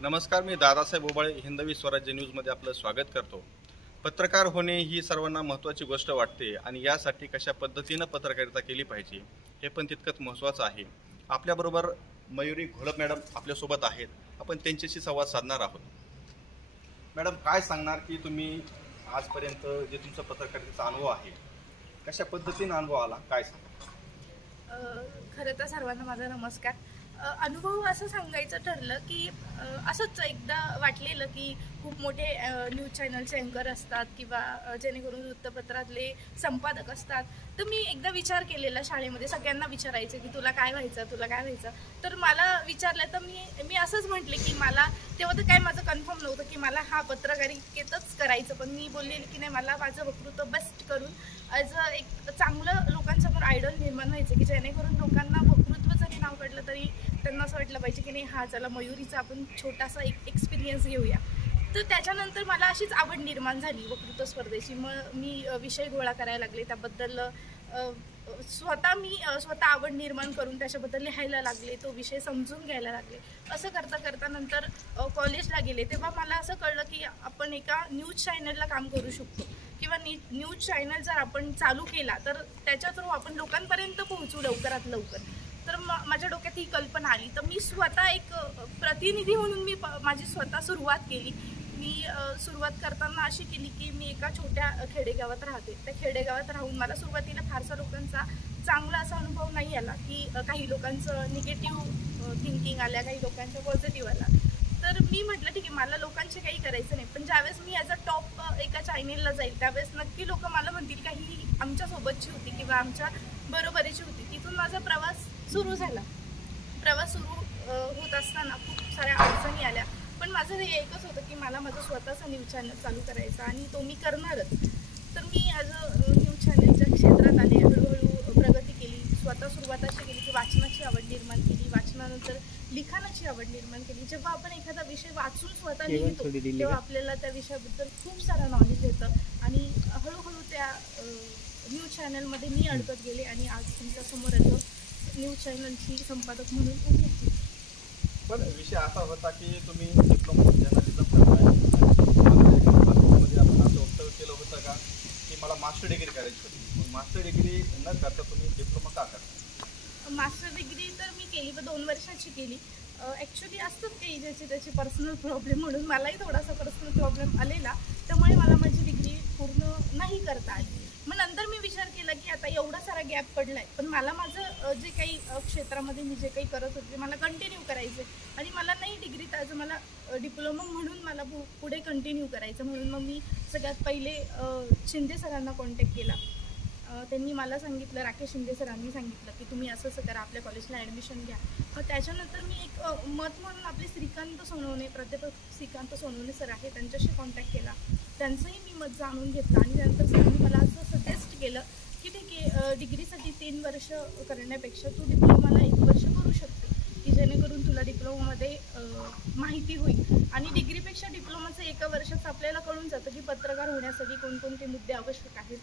नमस्कार, मी दादासाहेब ओबाळे हिंदवी स्वराज्य न्यूजमध्ये आपलं स्वागत करतो. पत्रकार होणे ही सर्वांना महत्त्वाची गोष्ट वाटते आणि यासाठी कशा पद्धतीनं पत्रकारिता केली पाहिजे हे पण तितकंच महत्त्वाचं आहे. आपल्याबरोबर मयुरी घोलप मॅडम आपल्यासोबत आहेत. आपण त्यांच्याशी संवाद साधणार आहोत. मॅडम, काय सांगणार की तुम्ही आजपर्यंत जे तुमचा पत्रकारितेचा अनुभव आहे कशा पद्धतीनं अनुभव आला, काय सांगा? खरं तर सर्वांना माझा नमस्कार. अनुभव असं सांगायचं ठरलं की असंच एकदा वाटलेलं की खूप मोठे न्यूज चॅनलचे अँकर असतात किंवा जेणेकरून वृत्तपत्रातले संपादक असतात. तर मी एकदा विचार केलेला शाळेमध्ये सगळ्यांना विचारायचे की तुला काय व्हायचं. तर मला विचारलं तर मी असंच म्हटले की मला तेव्हा तर काय माझं कन्फर्म नव्हतं की मला हा पत्रकारितेतच करायचं. पण मी बोललेली की नाही, मला माझं वक्तृत्व बेस्ट करून ॲज एक चांगलं लोकांसमोर आयडॉल निर्माण व्हायचं की जेणेकरून लोकांना वक्तृत्व जरी नाव काढलं तरी त्यांना असं वाटलं पाहिजे की नाही, हा चला मयुरीचा आपण छोटासा एक एक्सपिरियन्स घेऊया. तर त्याच्यानंतर मला अशीच आवड निर्माण झाली वक्तृत्व स्पर्धेची. मग मी विषय गोळा करायला लागले, त्याबद्दल स्वतः आवड निर्माण करून त्याच्याबद्दल लिहायला लागले, तो विषय समजून घ्यायला लागले. असं करता नंतर कॉलेजला गेले तेव्हा मला असं कळलं की आपण एका न्यूज चॅनलला काम करू शकतो किंवा न्यूज चॅनल जर आपण चालू केला तर त्याच्या थ्रू आपण लोकांपर्यंत पोहोचू लवकरात लवकर. तर माझ्या डोक्यात ही कल्पना आली. तर मी स्वतः एक प्रतिनिधी म्हणून मी माझी स्वतः सुरुवात केली. मी सुरुवात करताना अशी केली की मी एका छोट्या खेडेगावात राहते. त्या खेडेगावात राहून मला सुरुवातीला फारसा लोकांचा चांगला असा अनुभव नाही आला की काही लोकांचं निगेटिव्ह थिंकिंग आल्या, काही लोकांच्या पॉझिटिव्ह आला. तर मी म्हटलं ठीक आहे, मला लोकांचे काही करायचं नाही. पण ज्यावेळेस मी ॲज अ टॉप एका चॅनेलला जाईल त्यावेळेस नक्की लोक मला म्हणतील का ही आमच्यासोबतची होती किंवा आमच्या बरोबरीची होती. तिथून माझा प्रवास सुरू झाला. प्रवास सुरू होत असताना खूप साऱ्या अडचणी आल्या. पण माझं हे एकच होतं की मला माझं स्वतःचा न्यूज चॅनल चालू करायचा आणि तो मी करणारच. तर मी ॲज अ न्यूज चॅनलच्या क्षेत्रात आले, हळूहळू प्रगती केली. स्वतः सुरुवात अशी केली की वाचनाची आवड निर्माण केली. वाचनानंतर लिखाणाची आवड निर्माण केली. जेव्हा आपण एखादा विषय वाचून स्वतः लिहितो तेव्हा आपल्याला त्या विषयाबद्दल खूप सारं नॉलेज येतं आणि हळूहळू त्या न्यूज चॅनलमध्ये मी अडकत गेले आणि आज तुमच्यासमोर येतो न्यूज चॅनलची संपादक म्हणून उभी आहे. पण विषय असा होता की तुम्ही डिप्लोमा जर्नलिझम करताय. आपण असं वक्तव्य केलं होतं का की मला मास्टर डिग्री करायची होती, मग मास्टर डिग्री न करता तुम्ही डिप्लोमा का करता? मास्टर डिग्री तर मी केली, पण 2 वर्षाची केली. ॲक्च्युली असतात काही त्याची पर्सनल प्रॉब्लेम, म्हणून मलाही थोडासा पर्सनल प्रॉब्लेम आलेला, त्यामुळे मला माझी डिग्री पूर्ण नाही करता आली. मग नंतर मी विचार केला की आता एवढा सारा गॅप पडला आहे, पण मला माझं जे काही क्षेत्रामध्ये मी जे काही करत होते मला कंटिन्यू करायचं आहे आणि मला नाही डिग्री त्याचं मला डिप्लोमा म्हणून मला पुढे कंटिन्यू करायचं. म्हणून मग मी सगळ्यात पहिले शिंदे सरांना कॉन्टॅक्ट केला. त्यांनी मला सांगितलं, राकेश शिंदे सरांनी सांगितलं की तुम्ही असं करा, आपल्या कॉलेजला ॲडमिशन घ्या. मग त्याच्यानंतर मी एक मत म्हणून आपले प्राध्यापक श्रीकांत सोनवणे सर आहे, त्यांच्याशी कॉन्टॅक्ट केला. त्यांचंही मी मत जाणून घेतलं आणि त्यानंतर सरांनी मला असं सजेस्ट केलं की ठीक आहे, डिग्रीसाठी 3 वर्ष करण्यापेक्षा तू डिप्लोमाला 1 वर्ष करू शकते की जेणेकरून तुला डिप्लोमामध्ये माहिती होईल. आणि डिग्रीपेक्षा डिप्लोमाचं 1 वर्षाचं आपल्याला कळून जातं की पत्रकार होण्यासाठी कोणकोणते मुद्दे आवश्यक आहे,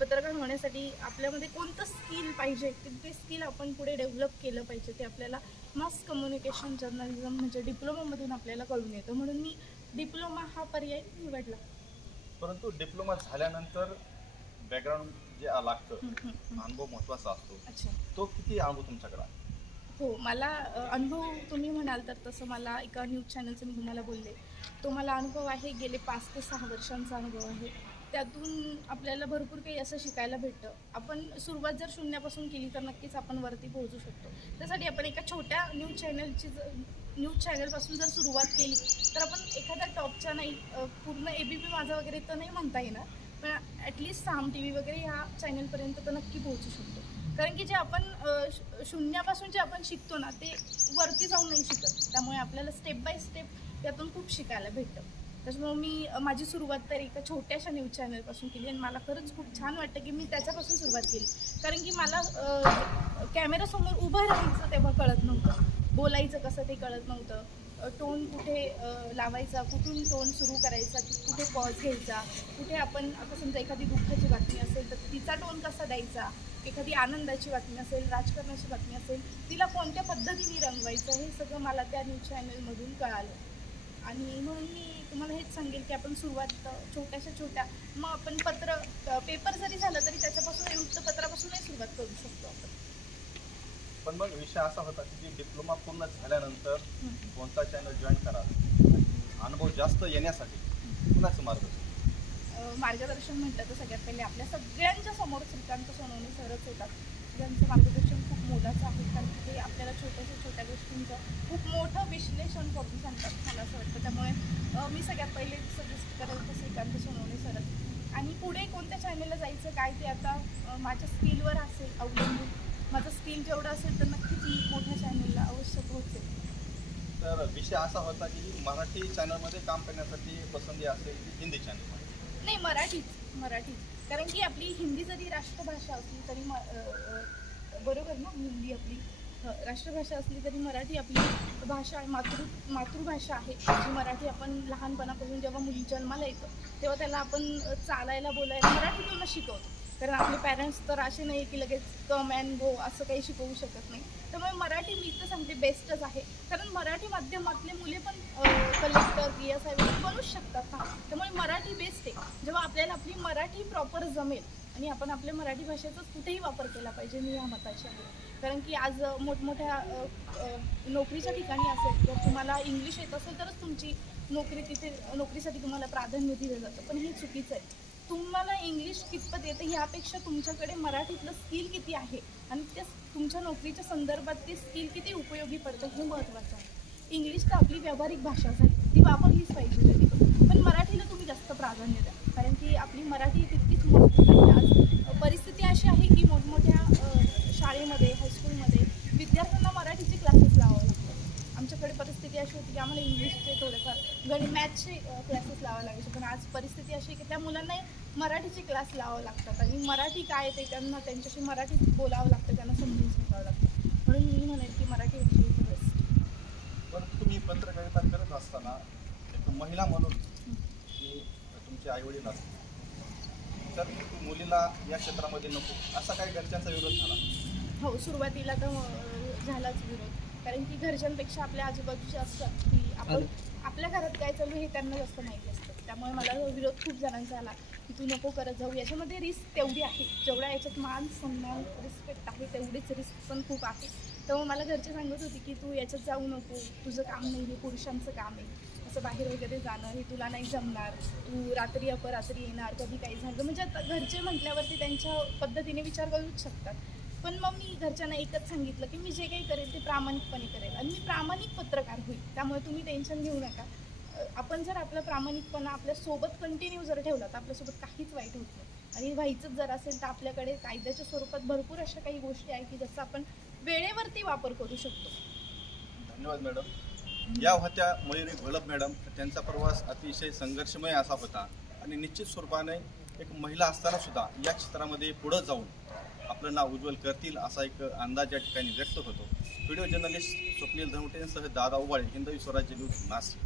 पत्रकार होण्यासाठी आपल्यामध्ये कोणतं स्किल पाहिजे, ते स्किल आपण पुढे डेव्हलप केलं पाहिजे. ते आपल्याला मास कम्युनिकेशन जर्नलिझम म्हणजे डिप्लोमामधून आपल्याला कळून येतं. म्हणून मी डिप्लोमा हा पर्याय निवडला. परंतु डिप्लोमा झाल्यानंतर बॅकग्राऊंड जे लागतं, अनुभव महत्त्वाचा असतो. अच्छा, तो किती अनुभव तुमच्याकडे आहे? हो, मला अनुभव तुम्ही म्हणाल तर तसं मला एका न्यूज चॅनलचं मी तुम्हाला बोलले, तो मला अनुभव आहे. गेले 5 ते 6 वर्षांचा अनुभव आहे. त्यातून आपल्याला भरपूर काही असं शिकायला भेटतं. आपण सुरुवात जर शून्यापासून केली तर नक्कीच आपण वरती पोहोचू शकतो. त्यासाठी आपण एका छोट्या न्यूज चॅनलपासून जर सुरुवात केली तर आपण एखाद्या टॉपच्या नाही, पूर्ण ABP माझा वगैरे तर नाही म्हणता येणार, पण ॲटलिस्ट साम TV वगैरे ह्या चॅनलपर्यंत तर नक्की पोहोचू शकतो. कारण की जे आपण शून्यापासून जे आपण शिकतो ना, ते वरती जाऊन नाही शिकत. त्यामुळे आपल्याला स्टेप बाय स्टेप त्यातून खूप शिकायला भेटतं. त्याच्यामुळे मी माझी सुरुवात तर एका छोट्याशा न्यूज चॅनलपासून केली आणि मला खरंच खूप छान वाटतं की मी त्याच्यापासून सुरुवात केली. कारण की मला कॅमेरासमोर उभं राहायचं तेव्हा कळत नव्हतं, बोलायचं कसं ते कळत नव्हतं. टोन कुठे लावायचा, कुठून टोन सुरू करायचा, कुठे पॉज घ्यायचा, कुठे आपण आता समजा एखादी दुःखाची बातमी असेल तर तिचा टोन कसा द्यायचा, एखादी आनंदाची बातमी असेल, राजकारणाची बातमी असेल, तिला कोणत्या पद्धतीने रंगवायचं, हे सगळं मला त्या न्यूज चॅनलमधून कळालं. आणि म्हणून मी तुम्हाला हेच सांगेल की आपण सुरुवात छोट्या मग आपण पेपर जरी झालं तरी त्याच्यापासून वृत्तपत्रापासूनही सुरुवात करू शकतो आपण. पण मग विषय असा होता की डिप्लोमा पूर्ण झाल्यानंतर कोणता चॅनल जॉईन करा आणि अनुभव जास्त येण्यासाठी कुणाचं मार्गदर्शन म्हटलं तर सगळ्यात पहिले आपल्या सगळ्यांच्या समोर श्रीकांत सोनवणे सरच येतात. त्यांचं मार्गदर्शन खूप मोलाचं आहे, कारण ते आपल्याला छोट्या गोष्टींचं खूप मोठं विश्लेषण करून सांगतात, मला असं वाटतं. त्यामुळे मी सगळ्यात पहिले सजेस्ट करेल तर श्रीकांत सोनवणे सरच. आणि पुढे कोणत्या चॅनलला जायचं काय ते आता माझ्या स्किलवर असेल अवलंबून. माझं स्किल जेवढं असेल तर नक्कीच मी मोठ्या चॅनलला अवश्य पोहोचेल. तर विषय असा होता की मराठी चॅनलमध्ये काम करण्यासाठी पसंती असेल की हिंदी चॅनलमध्ये? नाही, मराठीच. कारण की आपली हिंदी जरी राष्ट्रभाषा असली तरी बरोबर ना, हिंदी आपली राष्ट्रभाषा असली तरी मराठी आपली भाषा मातृभाषा आहे. जी मराठी आपण लहानपणापासून जेव्हा मुली जन्माला येतो तेव्हा त्याला आपण चालायला बोलायला मराठीतूनच शिकवतो. कारण आपले पॅरेंट्स तर असे नाही की लगेच कम अँड गो असं काही शिकवू शकत नाही. त्यामुळे मराठी मी तर सांगते बेस्टच आहे. कारण मराठी माध्यमातले मुले पण कलेक्टर PSI बनूच शकतात ना. त्यामुळे मराठी बेस्ट आहे. जेव्हा आपल्याला आपली मराठी प्रॉपर जमेल आणि आपण आपल्या मराठी भाषेचाच कुठेही वापर केला पाहिजे, मी या मताची आहे. कारण की आज मोठमोठ्या नोकरीच्या ठिकाणी असेल तर तुम्हाला इंग्लिश येत असेल तरच तुमची नोकरीसाठी तुम्हाला प्राधान्य दिलं जातं, पण हे चुकीचं आहे. तुम्हाला इंग्लिश कितपत येतं ह्यापेक्षा तुमच्याकडे मराठीतलं स्किल किती आहे आणि त्या तुमच्या नोकरीच्या संदर्भात ते स्किल किती उपयोगी पडतं हे महत्त्वाचं आहे. इंग्लिश तर आपली व्यावहारिक भाषा झाली, ती वापरलीच पाहिजे तरी, पण मराठीला तुम्ही जास्त प्राधान्य द्या. कारण की आपली मराठी तितकीच मजबूत आहे. आज परिस्थिती अशी आहे की मोठमोठ्या शाळेमध्ये, हायस्कूलमध्ये विद्यार्थ्यांना मराठीचे क्लासेस लावावे लागतात. आमच्याकडे परिस्थिती अशी होती की आम्हाला इंग्लिशचे थोडेफार मॅथ्सचे क्लासेस लावावे लागायचे, पण आज परिस्थिती अशी आहे की त्या मुलांना मराठीचे क्लास लावावे लागतात आणि मराठी काय ते त्यांना त्यांच्याशी मराठीत बोलावं लागतं, त्यांना समजून सांगावं लागतं. म्हणून मी म्हणेल की मराठी विषयीचं बेस्ट. पण तुम्ही पत्रकारिता करत असताना एक महिला म्हणून की तुमचे आईवडील असतात तर मुलीला या क्षेत्रामध्ये नको असा काही घरच्यांचा विरोध झाला? हो, सुरुवातीला तर झालाच विरोध. कारण की घरच्यांपेक्षा आपल्या आजूबाजूचे असतात की आपण आपल्या घरात काय चालू हे त्यांना जास्त माहिती असतं. त्यामुळे मला विरोध खूप जणांचा आला की तू नको करत जाऊ. याच्यामध्ये रिस्क तेवढी आहे, जेवढा याच्यात मान सन्मान रिस्पेक्ट आहे तेवढीच रिस्क पण खूप आहे. त्यामुळे मला घरचे सांगत होते की तू याच्यात जाऊ नको, तुझं काम नाही, हे पुरुषांचं काम आहे, असं बाहेर वगैरे जाणं हे तुला नाही जमणार, तू रात्री अपरात्री येणार, कधी काही झालं. म्हणजे आता घरचे म्हटल्यावरती त्यांच्या पद्धतीने विचार करूच शकतात. पण मग मी घरच्यांना एकच सांगितलं की मी जे काही करेल ते प्रामाणिकपणे करेल आणि मी प्रामाणिक पत्रकार होईल. त्यामुळे तुम्ही टेन्शन घेऊ नका. आपण जर आपला प्रामाणिकपणा आपल्यासोबत कंटिन्यू जर ठेवला तर आपल्यासोबत काहीच वाईट होत नाही. आणि व्हायचंच जर असेल तर आपल्याकडे कायद्याच्या स्वरूपात भरपूर अशा काही गोष्टी आहेत की जसं आपण वेळेवरती वापर करू शकतो. धन्यवाद मॅडम. या होत्या मयुरी घोलप मॅडम. त्यांचा प्रवास अतिशय संघर्षमय असा होता आणि निश्चित स्वरूपाने एक महिला असताना सुद्धा या क्षेत्रामध्ये पुढं जाऊन आपलं नाव उज्ज्वल करतील असा एक अंदाज या ठिकाणी व्यक्त होतो. व्हिडिओ जर्नलिस्ट स्वप्नील धनवटेंसह दादा उबाळे, हिंदवी स्वराज्य न्यूज, नाशिक.